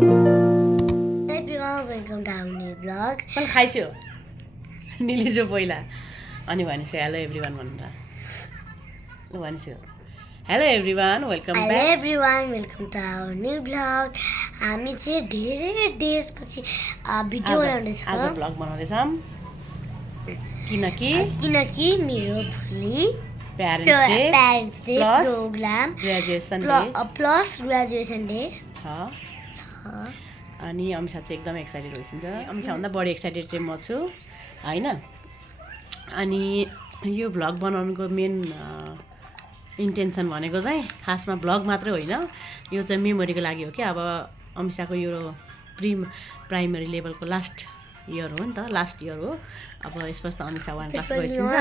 Welcome to our new blog पनि खाइछु निलिजो पहिला अनि भनेछु हेलो एभ्रिवान भनेर ल भनेछु hello everyone welcome hello back everyone welcome to our new blog हामी चाहिँ धेरै डेजपछि भिडियो बनाउँदैछौँ आज ब्लग बनाउँदैछौँ किनकि मेरो भोलि parents day programme graduation day plus graduation day छ अनि अमिषा चाहिँ एकदम एक्साइटेड भइसक्छ अमिषाभन्दा बढी एक्साइटेड चाहिँ म छु होइन अनि यो भ्लग बनाउनुको मेन इन्टेन्सन भनेको चाहिँ खासमा भ्लग मात्रै होइन यो चाहिँ मेमोरीको लागि हो कि अब अमिषाको यो प्राइमरी लेभलको लास्ट इयर हो नि त लास्ट इयर हो अब यसपछि त अमिषा 1 क्लास गइसिन्छ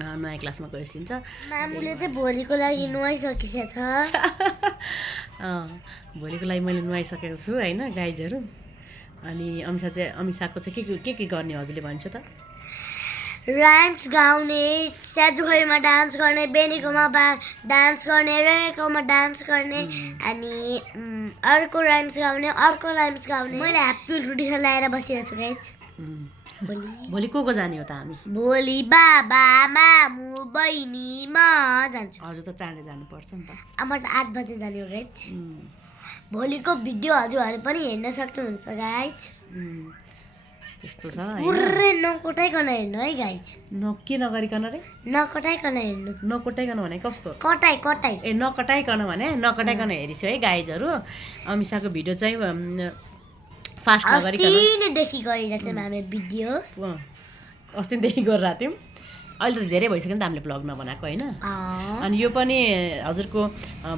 नयाँ क्लासमा गइसिन्छ मामुले चाहिँ भोलिको लागि नुहाइसकिसकेछ भोलिको लागि मैले नुहाइसकेको छु होइन गाइजहरू अनि अमिषाको चाहिँ के गर्ने हजुरले भन्छ त राइम्स गाउने स्याजुखैमा डान्स गर्ने बेनीकोमा डान्स गर्ने रेकोमा डान्स गर्ने अनि अर्को राइम्स गाउने मैले ह्याप्पी टी-सर्ट लगाएर बसिरहेको छु गाइज भोलि को जाने हो त हामी भोलि बाबा मामु बहिनी म जान्छु हजुर त चाँडै जानुपर्छ नि त म त 8 बजे जाने हो गाइज भोलिको भिडियो हजुरहरू पनि हेर्न सक्नुहुन्छ गाइज त्यस्तो छ पुरै नकोटाइकन हेर्नु है गाइज के नगरिकन रे नकोटाइकन हेर्नु नकोटाइकन भने कस्तो कटाइ ए नकटाइकन भने नकटाइकन हेरिछु है गाइजहरू अमिषाको भिडियो चाहिँ फास्ट अस्तिदेखि गरिरहेको थियौँ हामी भिडियो अस्तिदेखि गरिरहेको थियौँ अहिले त धेरै भइसक्यो नि त हामीले भ्लग नबनाएको होइन अनि यो पनि हजुरको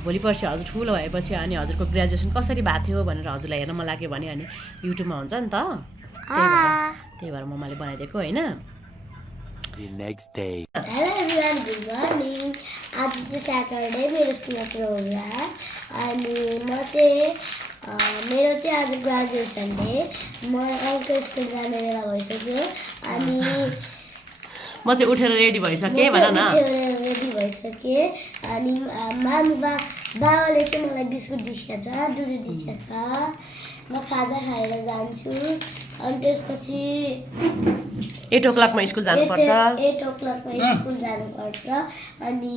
भोलि पर्सि हजुर ठुलो भएपछि अनि हजुरको ग्रेजुएसन कसरी भएको थियो भनेर हजुरलाई हेर्न मन लाग्यो भने अनि युट्युबमा हुन्छ नि त त्यही भएर मम्माले बनाइदिएको होइन हेलो एभ्रिवान गुड मर्निङ आज चाहिँ स्याटरडे मेरो स्कुलमा प्रोग्राम अनि म चाहिँ मेरो चाहिँ आज ग्रेजुएसन डे म अर्को स्कुल जाने बेला भइसक्यो अनि म चाहिँ उठेर रेडी भइसकेँ भन न रेडी भइसकेँ अनि मामु बाबाले चाहिँ मलाई बिस्कुट दिइसकेको छ दुध दिइसकेको छ म खाजा खाएर जान्छु अनि त्यसपछि 8 o'clock स्कुल जानुपर्छ 8 o'clock स्कुल जानुपर्छ अनि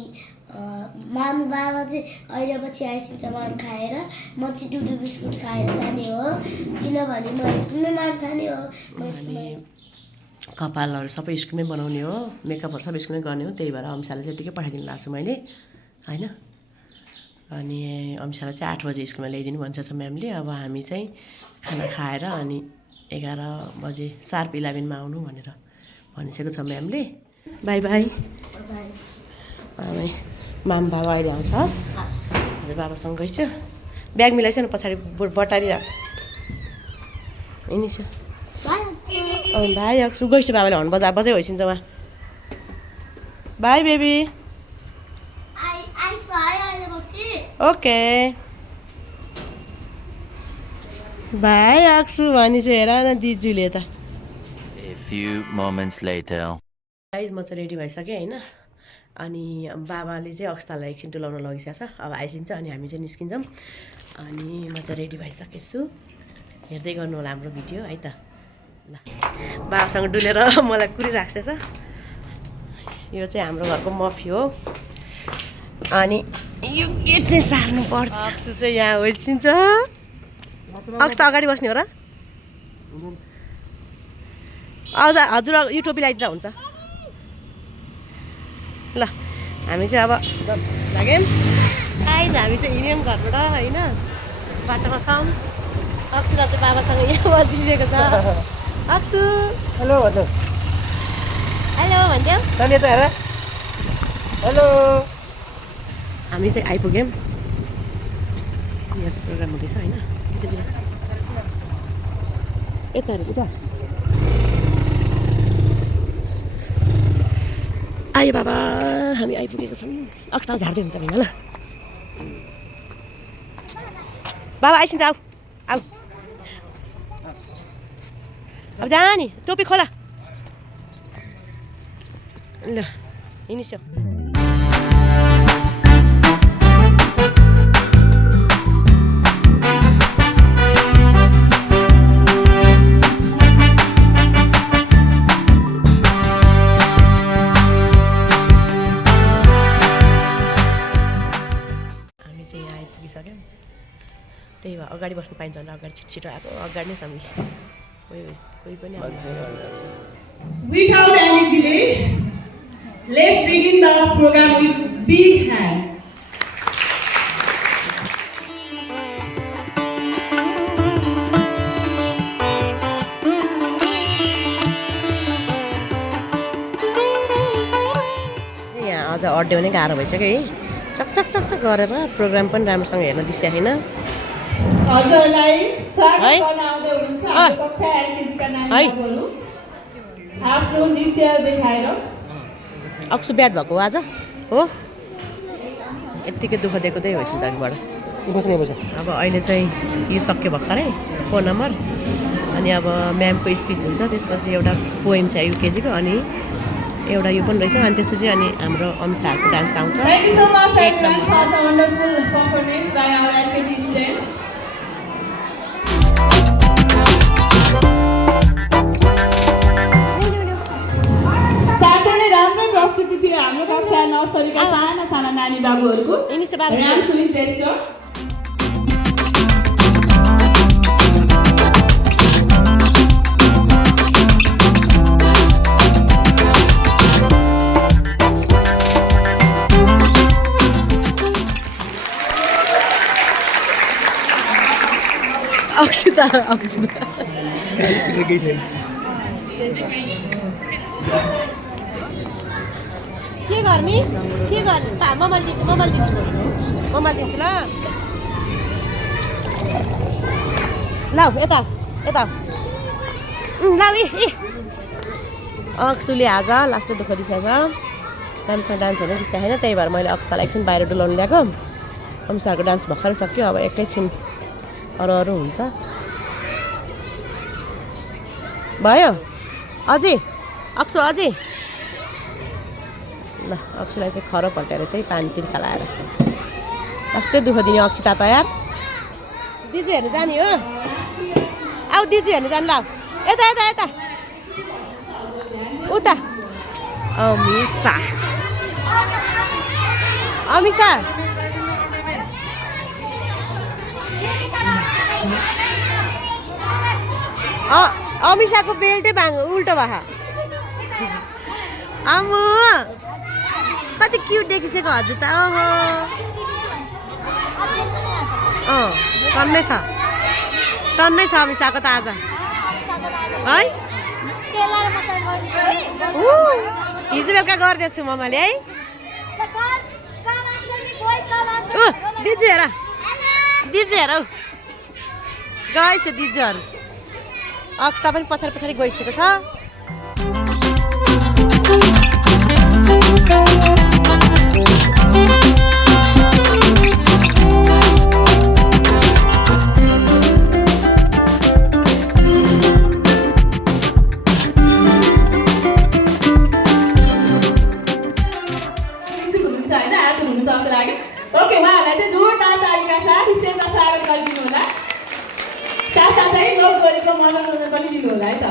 मामु बाबा चाहिँ अहिले पछि आइसिन्छ माम खाएर म चाहिँ दुध बिस्कुट खाएर जाने हो किनभने म स्कुलमै माम खाने हो कपालहरू सबै स्कुलमै बनाउने हो मेकअपहरू सबै स्कुलमै गर्ने हो त्यही भएर अमिषालाई चाहिँ यतिकै पठाइदिनु लाग्छु मैले होइन अनि अमिषालाई चाहिँ 8 बजे स्कुलमा ल्याइदिनु भन्छ म्यामले अब हामी चाहिँ खाना खाएर अनि 11 बजे शार्प 11 मा आउनु भनेर भनिसकेको छ म्यामले बाई बाई माम बाबा अहिले आउँछ हस् हजुर बाबासँग गइछु ब्याग मिलाइछ न पछाडि बटारिरहेको छ यिनी छ भाइ आएको गइछु बाबाले हर्न बजाइ भइसिन्छ उहाँ बाई बेबी ओके बाई आक्छु भनी चाहिँ हेर न दिजुले त गाइज म चाहिँ रेडी भइसकेँ होइन अनि बाबाले चाहिँ अक्सतालाई एकछिन डुलाउन लगिसकेको छ अब आइसिन्छ अनि हामी चाहिँ निस्किन्छौँ अनि म चाहिँ रेडी भइसकेको छु हेर्दै गर्नु होला हाम्रो भिडियो है त ल बाबासँग डुलेर मलाई कुरिराख्छ यो चाहिँ हाम्रो घरको मफी हो अनि यो गेट चाहिँ सार्नुपर्छ चाहिँ यहाँ होइसिन्छ अक्स त अगाडि बस्ने हो र हजुर यो टोपी लगाइदिँदा हुन्छ ल हामी चाहिँ अब लाग्यौँ आइज हामी चाहिँ हिँड्यौँ घरबाट होइन बाटोमा छौँ अक्सुदा चाहिँ बाबासँग यहाँ बसिसकेको छ अक्सु हेलो भन्नु हेलो भनिदेऊ त हेर हेलो हामी चाहिँ आइपुग्यौँ यहाँ चाहिँ प्रोग्राम हुँदैछ होइन यता हेरेको छ आयो बाबा हामी आइपुगेको छौँ अक्सता झार्दै हुन्छ होइन ल बाबा आइसिन्छ आऊ आऊ अब जा नि टोपी खोला ल हिँडिसक्यो चाहिँ यहाँ आइपुगिसक्यो त्यही भएर अगाडि बस्नु पाइन्छ भने अगाडि छिटो आएको अगाडि नै छ मिस कोही पनि Without any delay, let's begin the program with big hands. आज अड्याउने गाह्रो भइसक्यो है चकचक गरेर प्रोग्राम पनि राम्रोसँग हेर्न दिइसकेको छैन हजुरलाई स्वागत गर्न आउँदै हुनुहुन्छ हाम्रो कक्षा एलकेजीका नानीहरू आफ्नो नृत्य देखाएर अक्सु ब्याट भएको आज हो यत्तिकै दुःख दिएको त्यही भइसक्यो अघिबाट अब अहिले चाहिँ यो सक्यो भर्खरै 4 नम्बर अनि अब म्यामको स्पिच हुन्छ त्यसपछि एउटा पोएम छ युकेजीको अनि एउटा यो पनि रहेछ अनि त्यसपछि अनि हाम्रो अमिसाहरूको डान्स आउँछ Thank you so much everyone for the wonderful performance by our LKG students. साँच्चै नै राम्रो प्रस्तुति थियो हाम्रो कक्षा नर्सरीका साना नानी बाबुहरूको राम सुनिल ज्येष्ठ अक्षिता के गर्ने मोबाइल दिन्छु ल ल यता ल अक्सुले आज लास्ट दुःख दिइसकेको छ राम्रोसँग डान्स हेर्न दिइसकेको छैन त्यही भएर मैले अक्षतालाई एकछिन बाहिर डुलाउनु ल्याएको अमिसाहरूको डान्स भर्खरै सक्यो अब एकैछिन अरू हुन्छ भयो अझै अक्सु अझै ल अक्सुलाई चाहिँ खरो पल्टेर चाहिँ पानी तिर्खा लाएर लास्टै दुःख दिने अक्षिता तयार दिजु हेर्नु जाने हो आऊ दिजु हेर्नु जानु ल यता उता अमिसा अमिसाको बेल्टै उल्टो भए आम्मु कति क्युट देखिसकेको हजुर त टन्नै छ अमिसाको त आज है हिजो बेलुका गरिदिएछु मम्माले है दिजु हेर हौ गएछ दिजुहरू अक्सता पनि पछाडि गइसकेको छ ओके उहाँहरूलाई चाहिँ जोरदार तालीका साथ स्टेजमा स्वागत गरिदिनु होला साथसाथै लोकगीतको मनोरञ्जन पनि दिनु होला है त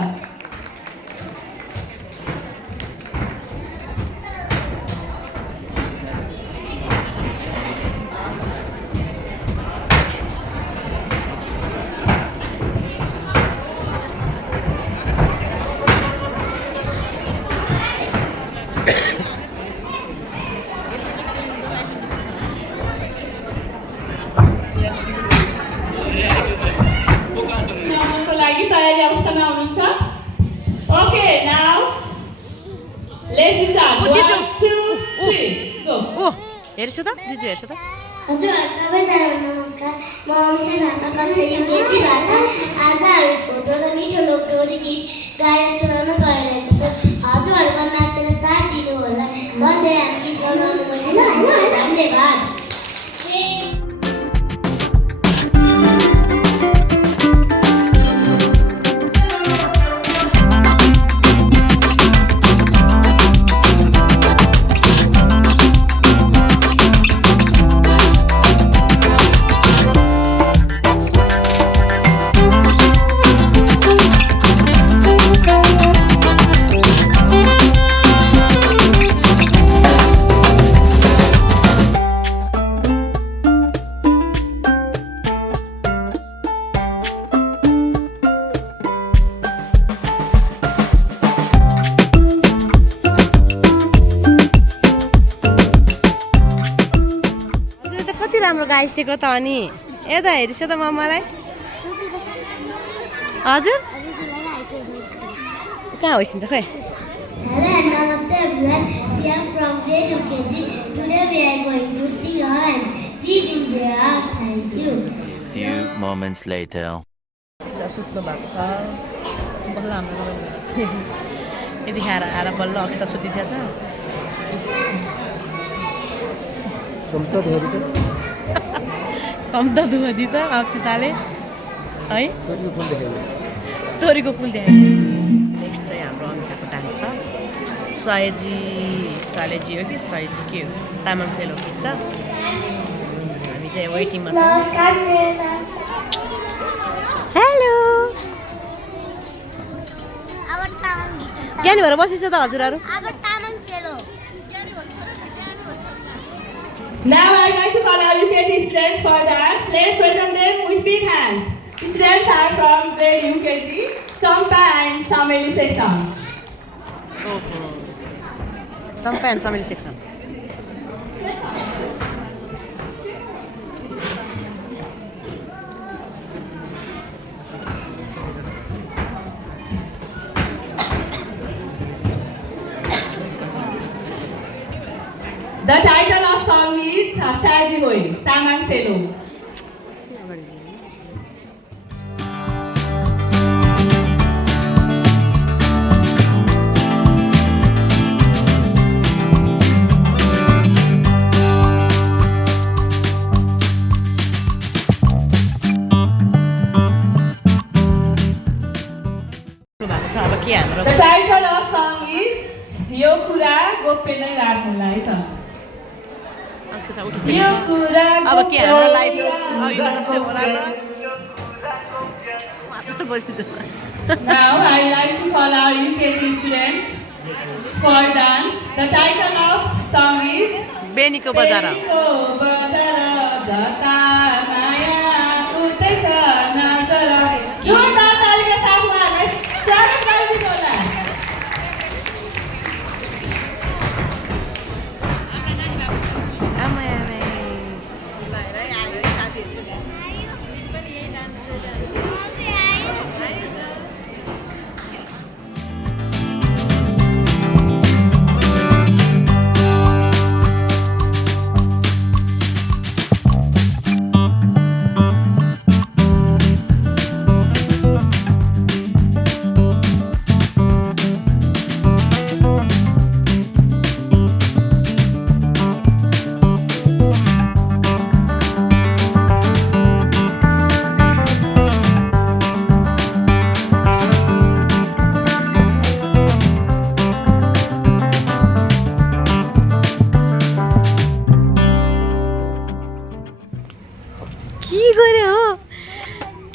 हेर्छु त दिजु हेर्छु त हजुर सबैजनालाई नमस्कार म अमिसा ढाका कक्षा युकेजीबाट आज हामी छोटो र मिठो लोकगीत गाएर सुनाउन गइरहेको छु हजुरहरूको नाचेर साथ दिनु होला भन्दै हामी गीत गाउनु पर्दैन हैन धन्यवाद लगाइसकेको त अनि यता हेरिस त मम्मालाई हजुर कहाँ होइसिन्छ खै Hello and namaste everyone. We are from grade UKG. Today we are going to sing our rhymes. Please enjoy our thank you. Few moments later. सुत्नु भएको छ बल्ल हाम्रो यतिखेर आएर बल्ल अक्सता सुतिसकेको छ कम त दुःखदी त अक्षताले है तोरीको फुल देखायो नेक्स्ट चाहिँ हाम्रो अनुसारको डान्स छ सयजी हो कि सयजी के हो तामाङ सेलो खिच्छ हामी चाहिँ वेटिङमा छौँ हेलो ज्ञानी भएर बसेछ त हजुरहरू Now I'd like to call our UKG students for dance. Let's welcome them with big hands. The students are from grade UKG, Champa and Chameli section. Champa and Chameli section. The title of song is Saji Hoi, Tamang Selo. The title of song is Yo Kura Gope Nai Rakhunla है त यो कुरा अब के हाम्रो life अघिको जस्तै होला त Now I'd like to call our UKG students for dance. The title of song is बेनीको बजार बेनीको बजार जता माया उतै छ नजर जोरदार तालीका साथ उहाँहरूलाई स्वागत गरिदिनु होला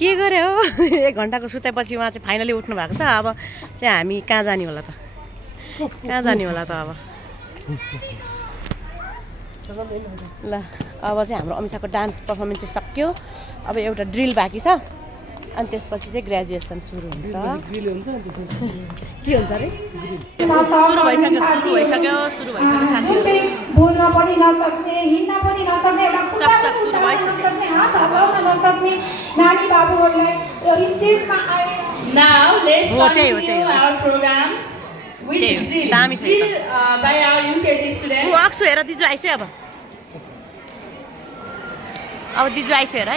के गरे हो 1 घन्टाको सुतेपछि उहाँ चाहिँ फाइनली उठ्नु भएको छ अब चाहिँ हामी कहाँ जाने होला त अब ल अब चाहिँ हाम्रो अमिसाको डान्स पर्फर्मेन्स चाहिँ सक्यो अब एउटा ड्रिल बाँकी छ अनि त्यसपछि चाहिँ ग्रेजुएसन सुरु हुन्छ के हुन्छ अरे सुरु भइसक्यो साथी बोल्न पनि नसक्ने हिँड्न पनि नसक्ने एउटा चकचक सुरु भइसक्यो नसक्ने हात हल्लाउन नसक्ने नानी बाबुहरूलाई स्टेजमा आए Now let's हो त्यही continue हो our program with त्यही हो, drill. दामी छ यो त। Drill by our UKG students. अक्सु हेर दिजु आइसक्यो अब दिजु आइसक्यो हेर है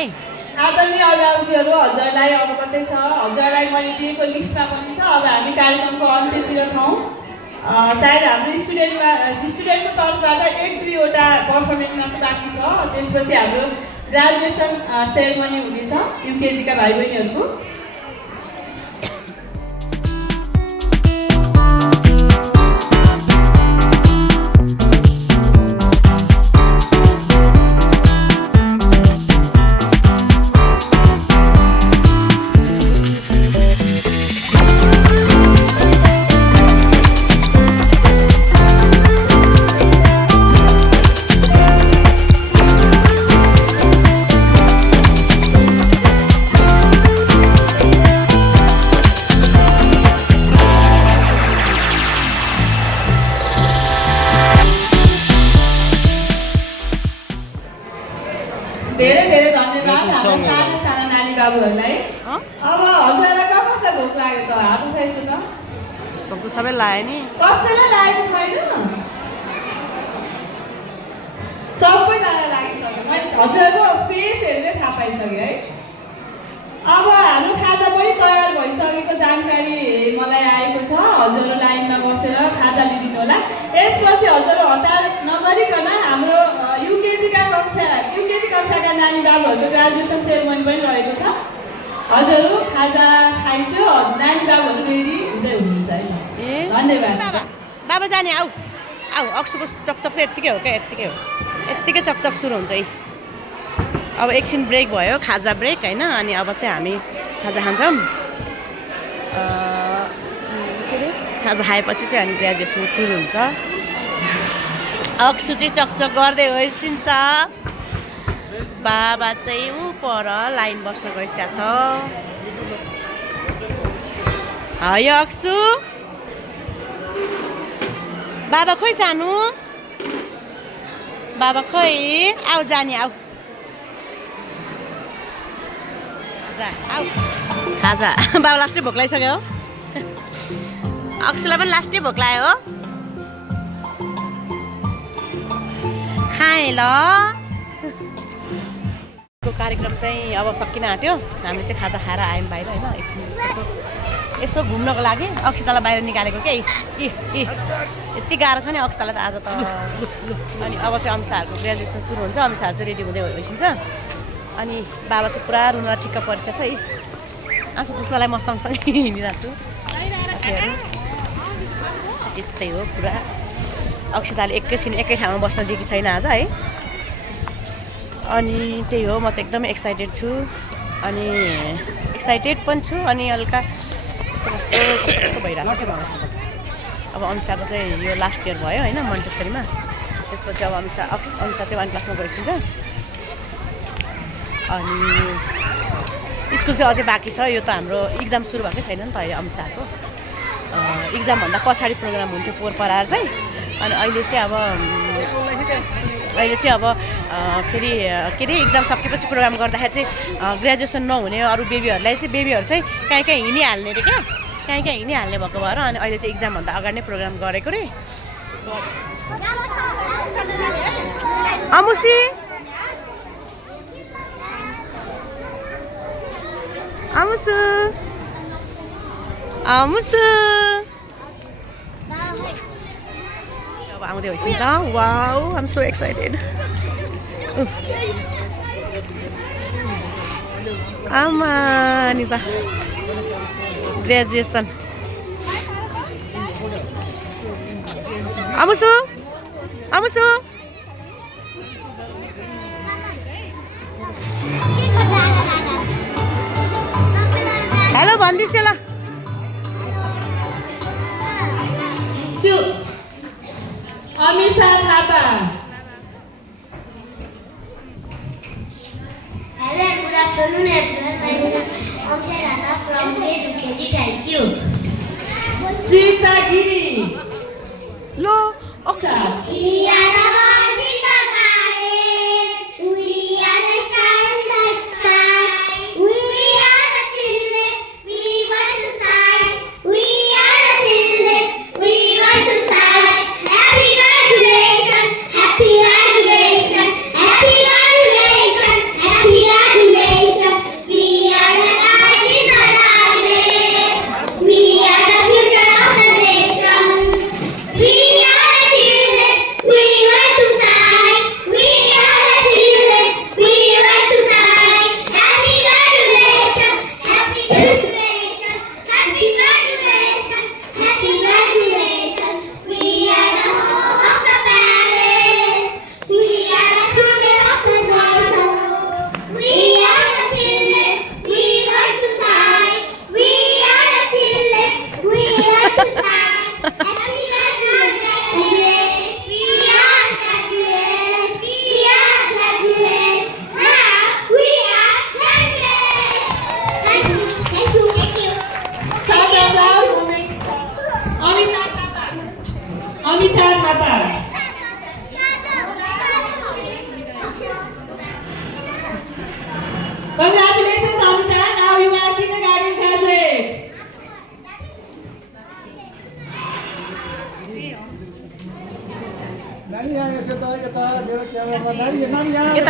आदरणीय अभिभावकहरू हजुरलाई अब कतै छ हजुरलाई मैले दिएको लिस्टमा पनि छ अब हामी कार्यक्रमको अन्त्यतिर छौँ सायद हाम्रो स्टुडेन्टको तर्फबाट 1-2वटा पर्फर्मेन्स मात्र बाँकी छ त्यसपछि हाम्रो ग्रेजुएसन सेरेमनी हुनेछ युकेजीका भाइ बहिनीहरूको धन्यवाद हाम्रो साना साना नानी बाबुहरूलाई। अब हजुरलाई कसलाई भोक लाग्यो त हात उठाइसु त। भोक त सबै लाग्यो नि। कसैलाई लागेको छैन? सबैजनालाई लागिसक्यो। मैले हजुरको फेस हेरेर थाहा पाइसकेँ है। अब हाम्रो खाजा पनि तयार भइसकेको जानकारी मलाई आएको छ। हजुरहरू लाइनमा बसेर खाजा लिइदिनु होला। यसपछि हजुरहरू हतार नगरिकन हाम्रो युकेजी कक्षाका नानी बाबुहरूको ग्रेजुएसन सेरेमनी पनि रहेको छ। हजुरहरू खाजा खाइसक्यो, नानी बाबुहरू रेडी हुँदै हुनुहुन्छ है। धन्यवाद। बाबा जाने आऊ आऊ। अक्सुको चकचक त यत्तिकै हो क्या, यत्तिकै हो, यत्तिकै चकचक सुरु हुन्छ है। अब एकछिन ब्रेक भयो, खाजा ब्रेक होइन। अनि अब चाहिँ हामी खाजा खान्छौँ। के अरे खाजा खाएपछि चाहिँ अनि ग्रेजुएसन सुरु हुन्छ। अक्सु चाहिँ चकचक गर्दै होइसिन्छ। बाबा चाहिँ ऊ पर लाइन बस्न गइसकेको छ। हाय अक्सु, बाबा खोइ सानो, बाबा खोइ आऊ जाने आऊ। आऊ खाजा। बाबा लास्टै भोक लागिसक्यो हो। अक्सुलाई पनि लास्टै भोक लाग्यो हो। खाएँ ल। कार्यक्रम चाहिँ अब सकिन आँट्यो। हामीले चाहिँ खाजा खाएर आयौँ बाहिर होइन। एकछिन यसो घुम्नको लागि अक्षतालाई बाहिर निकालेको क्या। यति गाह्रो छ नि अक्षतालाई त आज त। अनि अब चाहिँ अमिसाहरूको ग्रेजुएसन सुरु हुन्छ। अमिसाहरू चाहिँ रेडी हुँदै होइसिन्छ। अनि बाबा चाहिँ पुरा रुन ठिक्क परिसकेको छ है। आँसु पुस्नलाई म सँगसँगै हिँडिरहेको छु। त्यस्तै हो पुरा। अक्षताले एकैछिन एकै ठाउँमा बस्न दिएकी छैन आज है। अनि त्यही हो, म चाहिँ एकदमै एक्साइटेड छु। अनि एक्साइटेड पनि छु अनि हल्का कस्तो भइरहेको छ क्या मलाई। अब अमिसाको चाहिँ यो लास्ट इयर भयो होइन मन्टेसरीमा। त्यसपछि अब अमिसा चाहिँ 1 क्लासमा गइसिन्छ। अनि स्कुल चाहिँ अझै बाँकी छ। यो त हाम्रो इक्जाम सुरु भएकै छैन नि त अहिले अमिसाको। इक्जामभन्दा पछाडि प्रोग्राम हुन्थ्यो पोहोर परार चाहिँ। अनि अहिले चाहिँ अब फेरि के अरे इक्जाम सकेपछि प्रोग्राम गर्दाखेरि चाहिँ ग्रेजुएसन नहुने अरू बेबीहरूलाई चाहिँ बेबीहरू चाहिँ कहीँ हिँडिहाल्ने अरे क्या। कहीँ हिँडिहाल्ने भएको भएर अनि अहिले चाहिँ इक्जामभन्दा अगाडि नै प्रोग्राम गरेको रे। अमुसी आमुसु आमुसु अब आउँदै होइसिन्छ। Wow I am so excited. आमा नि बा ग्रेजुएसन। आमुसु आमुसु हेलो भन्दिस् ल। Amisha Thapa. Hello, good afternoon everyone. My name is Akshay Rana from grade 2 KG. Thank you. Sita Giri. लो अक्सा We are the ones in the garden. We are the stars in the sky. We are the children. We want to shine. We are the children. We want to shine. Happy graduation. Happy graduation. Happy graduation. Happy graduation. We are the light in the darkness. We are the future of the nation. We are the children. We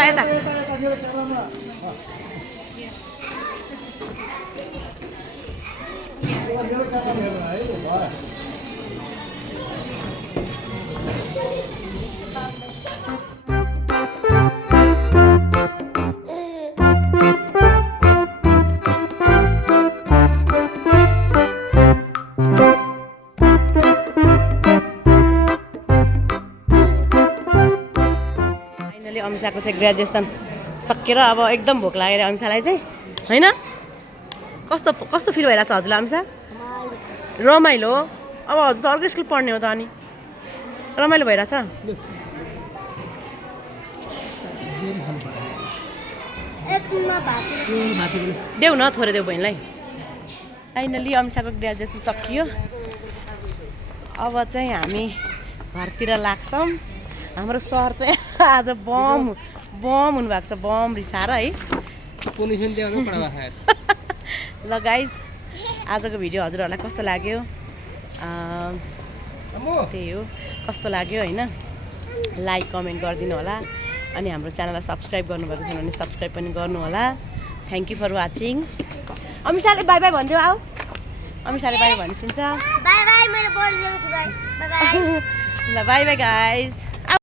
यता finally अमिसाको चाहिँ graduation सकेर अब एकदम भोक लागेर अमिसालाई चाहिँ होइन कस्तो कस्तो फिल भइरहेको छ हजुरलाई अमिसा रमाइलो अब हजुर त अर्को स्कुल पढ्ने हो त अनि रमाइलो भइरहेछ देऊ न थोरै देऊ बहिनीलाई फाइनली अमिसाको ग्रेजुएसन सकियो अब चाहिँ हामी घरतिर लाग्छौँ हाम्रो सहर चाहिँ आज बम हुनुभएको छ बम रिसाएर है ल गाइज आजको भिडियो हजुरहरूलाई कस्तो लाग्यो त्यही हो कस्तो लाग्यो होइन लाइक कमेन्ट गरिदिनु होला अनि हाम्रो च्यानललाई सब्सक्राइब गर्नुभएको छैन भने सब्सक्राइब पनि गर्नु होला थ्याङ्क यू फर वाचिङ अमिसाले बाई बाई भनिदियो आऊ अमिसाले बाई भनिदिन्छ बाई बाई मैले बोलिदिएको छु गाइस बाई बाई ल बाई बाई गाइज